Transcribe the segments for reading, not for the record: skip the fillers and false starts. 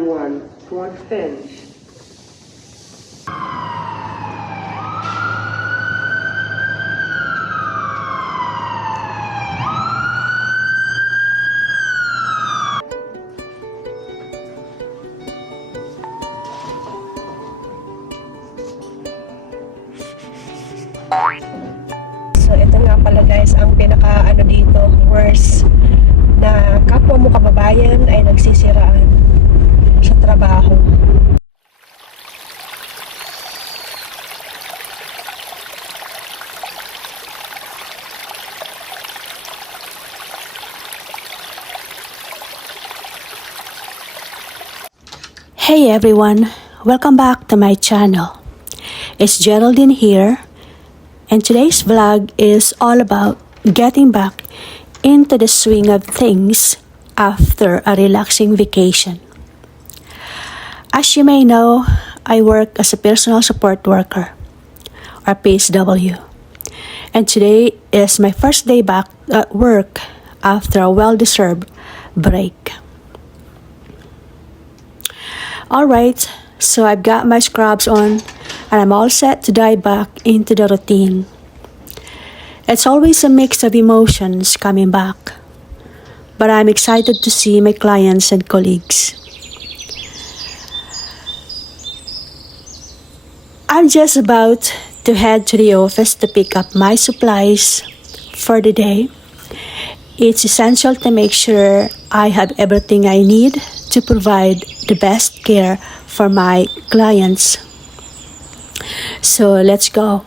Line 1, Fort Finch. So ito nga pala guys, ang pinaka dito, worst na kapwa mo kababayan ay nagsisiraan sa trabaho. Hey everyone, welcome back to my channel. It's Geraldine here, and today's vlog is all about getting back into the swing of things after a relaxing vacation. As you may know, I work as a personal support worker, or PSW, and today is my first day back at work after a well-deserved break. Alright, so I've got my scrubs on and I'm all set to dive back into the routine. It's always a mix of emotions coming back, but I'm excited to see my clients and colleagues. I'm just about to head to the office to pick up my supplies for the day. It's essential to make sure I have everything I need to provide the best care for my clients. So let's go.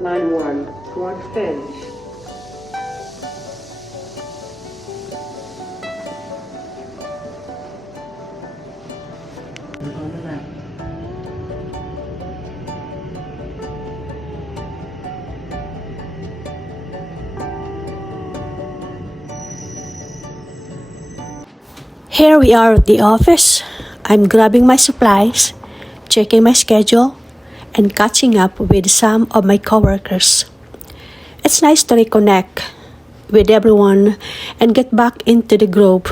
Line 1, Fort Finch. Here we are at the office. I'm grabbing my supplies, checking my schedule, and catching up with some of my coworkers. It's nice to reconnect with everyone and get back into the groove.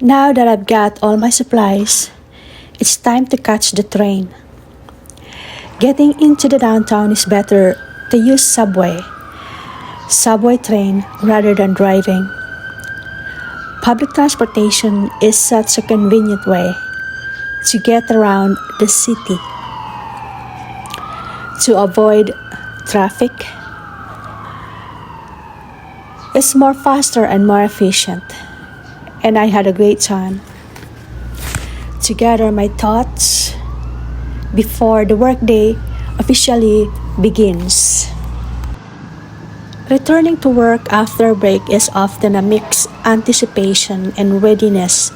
Now that I've got all my supplies, it's time to catch the train. Getting into the downtown is better to use subway train rather than driving. Public transportation is such a convenient way to get around the city, to avoid traffic. It's more faster and more efficient. And I had a great time to gather my thoughts before the workday officially begins. Returning to work after a break is often a mixed anticipation and readiness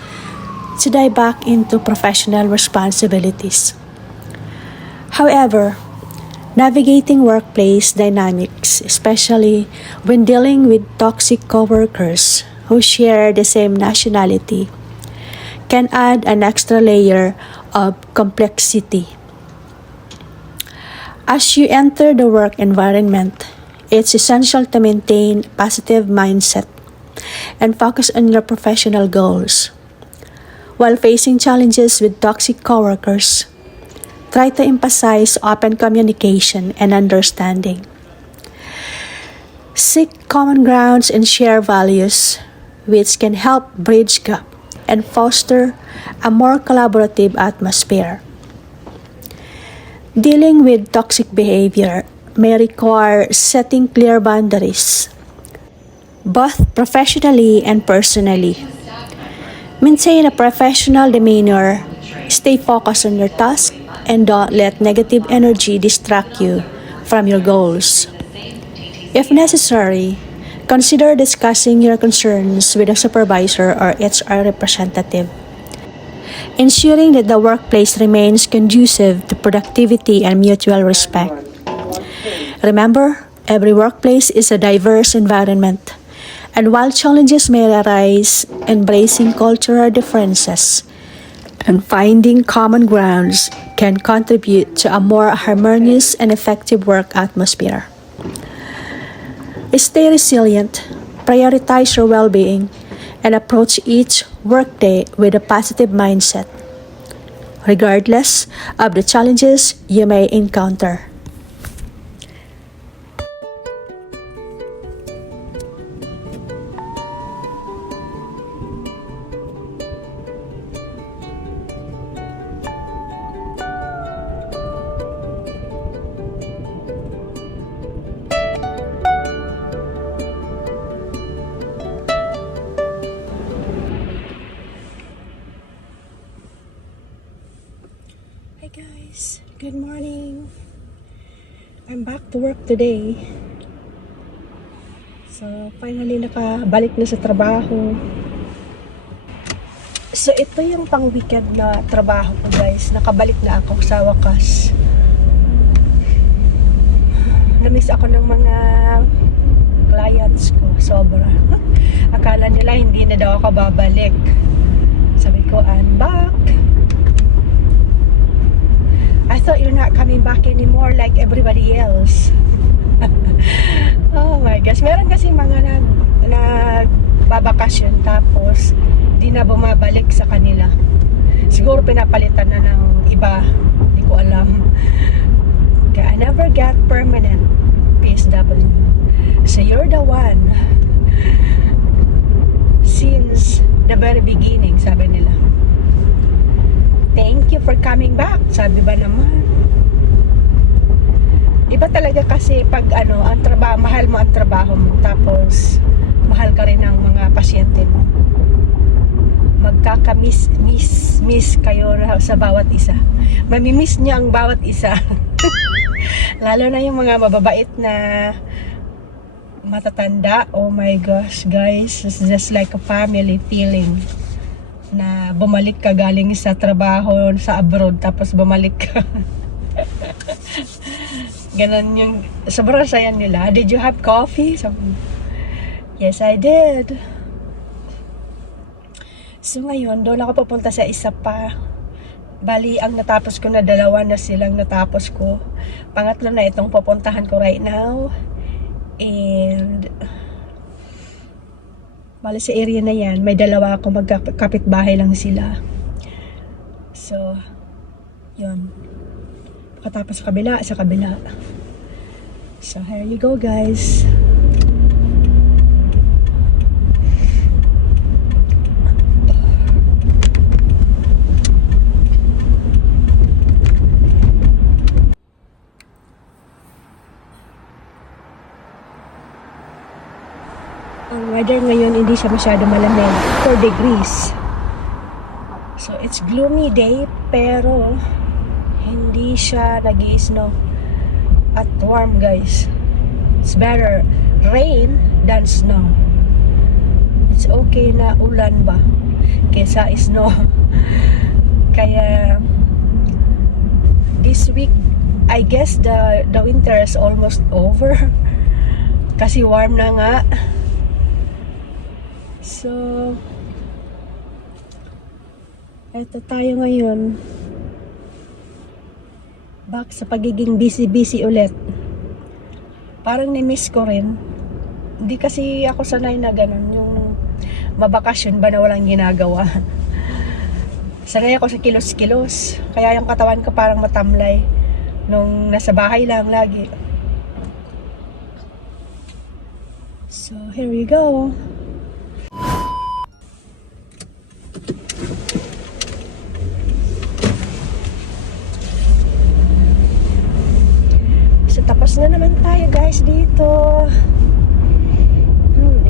to dive back into professional responsibilities. However, Navigating workplace dynamics, especially when dealing with toxic coworkers who share the same nationality, can add an extra layer of complexity. As you enter the work environment, it's essential to maintain a positive mindset and focus on your professional goals. While facing challenges with toxic coworkers, try to emphasize open communication and understanding. Seek common grounds and share values, which can help bridge gap and foster a more collaborative atmosphere. Dealing with toxic behavior may require setting clear boundaries, both professionally and personally. Maintain a professional demeanor, stay focused on your task, and don't let negative energy distract you from your goals. If necessary, consider discussing your concerns with a supervisor or HR representative, ensuring that the workplace remains conducive to productivity and mutual respect. Remember, every workplace is a diverse environment, and while challenges may arise, embracing cultural differences and finding common grounds can contribute to a more harmonious and effective work atmosphere. Stay resilient, prioritize your well-being, and approach each workday with a positive mindset, regardless of the challenges you may encounter. Hi guys, good morning. I'm back to work today. So finally nakabalik na sa trabaho. So ito yung pang weekend na trabaho ko guys. Nakabalik na ako sa wakas. Namiss ako ng mga clients ko, sobra. Akala nila hindi na daw ako babalik. Sabi ko, I'm back. I thought you're not coming back anymore like everybody else. Oh my gosh. Meron kasi mga nagbabakasyon tapos di na bumabalik sa kanila. Siguro pinapalitan na ng iba. Di ko alam. Kaya I never got permanent PSW. So you're the one. Since the very beginning, sabi nila. Thank you for coming back. Sabi ba naman? Iba talaga kasi pag ang trabaho, mahal mo ang trabaho mo, tapos mahal ka rin ng mga pasyente mo. Magkaka-miss kayo sa bawat isa. Mamimiss niya ang bawat isa. Lalo na yung mga mababait na matatanda. Oh my gosh, guys. It's just like a family feeling. Na bumalik ka galing sa trabaho sa abroad tapos bumalik ka. Ganon yung sobrang saya nila. Did you have coffee? Yes, I did. So ngayon, doon ako pupunta sa isa pa. Bali, ang natapos ko na, 2 na silang natapos ko. Pangatlo na itong pupuntahan ko right now. And bali sa area na yan, may 2 ako, magkapit-bahay lang sila. So, yun. Pagkatapos sa kabila. So, here you go guys. Ang weather ngayon hindi siya masyado malamig, 4 degrees. So it's gloomy day pero hindi siya nag-i-snow at warm guys. It's better rain than snow. It's okay na ulan ba kaysa snow. Kaya this week I guess the winter is almost over. Kasi warm na nga. So, eto tayo ngayon. Back sa pagiging busy-busy ulit. Parang ni-miss ko rin. Hindi kasi ako sanay na ganun. Yung mabakasyon ba na walang ginagawa. Sanay ako sa kilos-kilos. Kaya yung katawan ko parang matamlay. Nung nasa bahay lang lagi. So, here we go. So, tapos na naman tayo guys dito.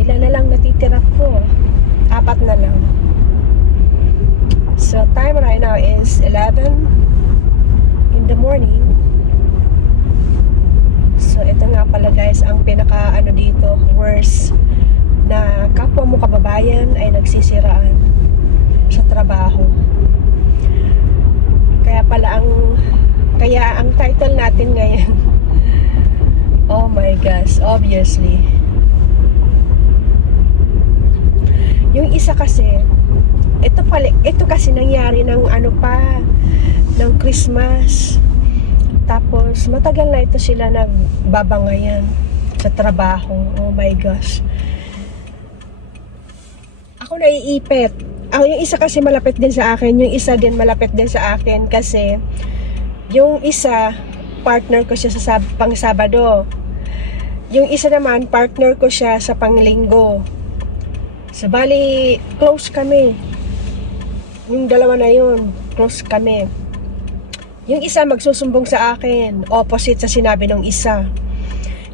Ilan na lang natitira ko. 4 na lang. So, time right now is 11 in the morning. So, ito nga pala guys, ang pinaka dito, worst na kapwa mo kababayan ay nagsisiraan sa trabaho. Kaya ang title natin ngayon, oh my gosh, obviously. Yung isa kasi, ito kasi nangyari ng ng Christmas. Tapos, matagal na ito sila nagbabangayan sa trabaho. Oh my gosh. Ako naiipit. Yung isa kasi malapit din sa akin. Yung isa din malapit din sa akin. Kasi, yung isa, partner ko siya sa pang-Sabado. Yung isa naman, partner ko siya sa pang-Linggo. So, bali, close kami. Yung dalawa na yun, close kami. Yung isa magsusumbong sa akin, opposite sa sinabi ng isa.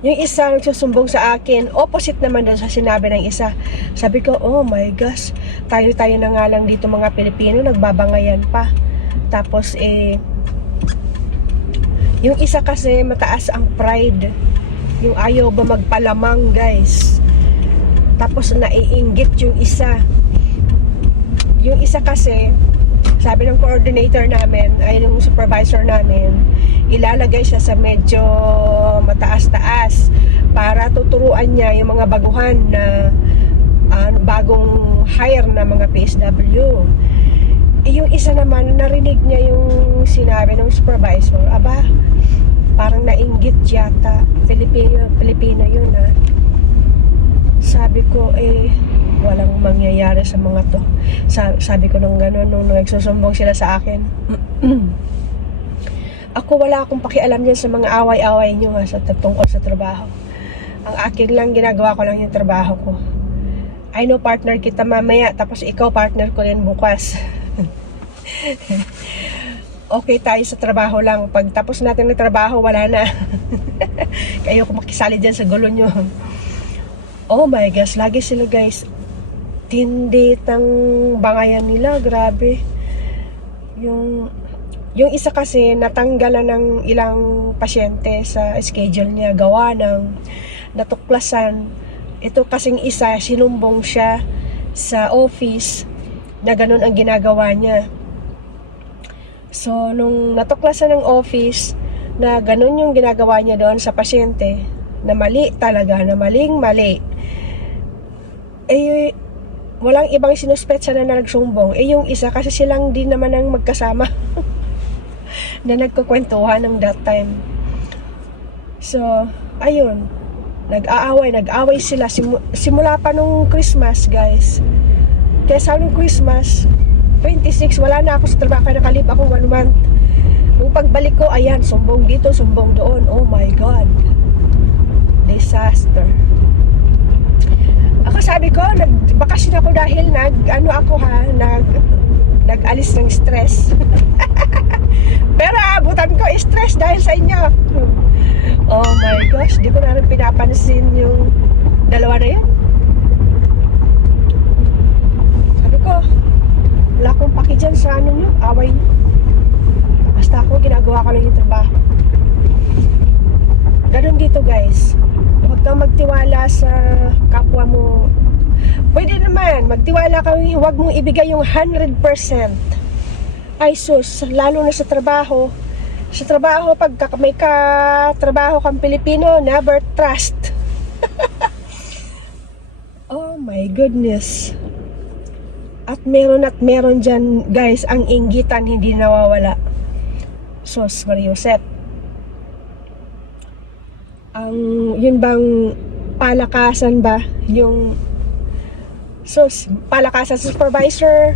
Yung isa nagsusumbong sa akin, opposite naman doon sa sinabi ng isa. Sabi ko, oh my gosh, tayo na nga lang dito mga Pilipino, nagbabangayan pa. Tapos yung isa kasi mataas ang pride. Yung ayaw ba magpalamang guys. Tapos naiinggit yung isa. Yung isa kasi, sabi ng coordinator namin, ay yung supervisor namin, ilalagay siya sa medyo mataas-taas para tuturuan niya yung mga baguhan na bagong hire na mga PSW. Yung isa naman, narinig niya yung sinabi ng supervisor, aba, parang nainggit yata. Filipino yun ha. Sabi ko, walang mangyayari sa mga to. Sabi ko nung gano'n, nung nagsusumbong sila sa akin. Ako wala akong pakialam dyan sa mga away-away nyo sa tungkol sa trabaho. Ang akin lang, ginagawa ko lang yung trabaho ko. I know partner kita mamaya, tapos ikaw partner ko rin bukas. Okay tayo sa trabaho lang. Pag tapos natin ng trabaho, wala na. Kayo kung makisali dyan sa gulo nyo. Oh my gosh, lagi sila guys, tindit ang bangayan nila, grabe. Yung isa kasi natanggalan ng ilang pasyente sa schedule niya, gawa ng natuklasan. Ito kasing isa, sinumbong siya sa office na ganun ang ginagawa niya. So, nung natuklasan ng office na ganun yung ginagawa niya doon sa pasyente, na mali talaga, na maling-mali, walang ibang sinuspetsa na nagsumbong. Yung isa, kasi silang din naman ang magkasama na nagkukwentuhan ng that time. So, ayun, nag-aaway sila simula pa nung Christmas, guys. Kaya sa nung Christmas 26, wala na ako sa trabaho, nakalip ako 1 month. Nung pagbalik ko, ayan, sumbong dito, sumbong doon. Oh my God, disaster. Ako sabi ko, nagbakasyon ako dahil nag-alis ng stress. Pero abutan ko stress dahil sa inyo. Oh my gosh, di ko na rin pinapansin yung dalawa na yun. Sabi ko, wala akong paki dyan sa nyo, away nyo. Basta ako, ginagawa ko lang yung trabaho. Ganun dito guys. Huwag kang magtiwala sa kapwa mo. Pwede naman, magtiwala ka, huwag mong ibigay yung 100%. Ay sus, lalo na sa trabaho, Sa trabaho, pag may katrabaho kang Pilipino, never trust. Oh my goodness. At meron dyan, guys, ang inggitan hindi nawawala. Sos Mariosep. Yun bang palakasan ba? Yung palakasan sa supervisor.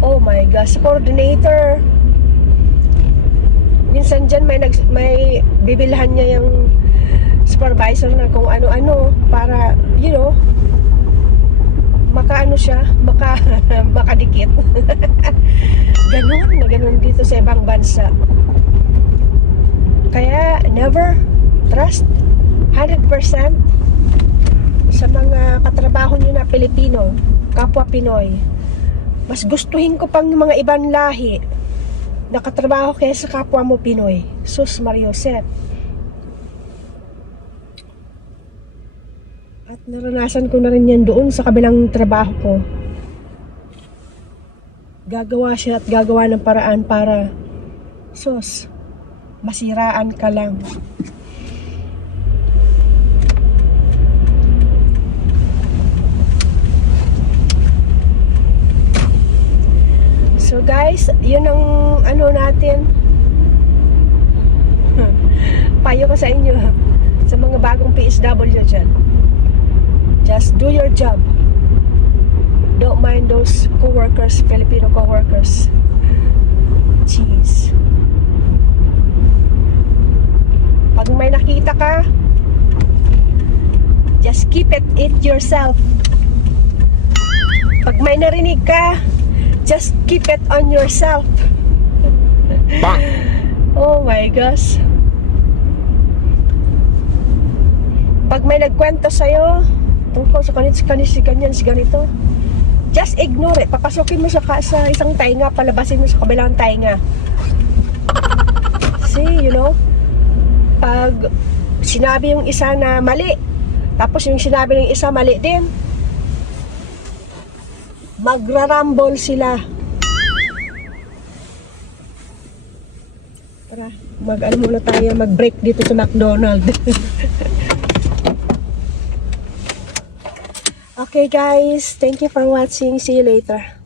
Oh my gosh, coordinator. Minsan dyan may bibilhan niya yung supervisor na kung ano-ano para, you know, makadikit. Ganun dito sa ibang bansa. Kaya never trust 100% sa mga katrabaho nyo na Pilipino, kapwa Pinoy. Mas gustuhin ko pang mga ibang lahi na katrabaho kaysa kapwa mo Pinoy. Sus Mariosep. At naranasan ko na rin yan doon sa kabilang trabaho ko. Gagawa siya at gagawa ng paraan para masiraan ka lang. So guys, yun ang natin. Payo ko sa inyo, sa mga bagong PSW dyan. Just do your job. Don't mind those co-workers, Filipino co-workers. Jeez. Pag may nakita ka, just keep it yourself. Pag may narinig ka, just keep it on yourself. Oh my gosh. Pag may nagkwento sa'yo tungkol sa ganito, just ignore it. Papasukin mo sa isang tainga, palabasin mo sa kabilang tainga. See, you know, pag sinabi yung isa na mali, tapos yung sinabi ng isa mali din, magrarumble sila. Tara, muna tayo, mag-break dito sa McDonald's. Okay guys, thank you for watching. See you later.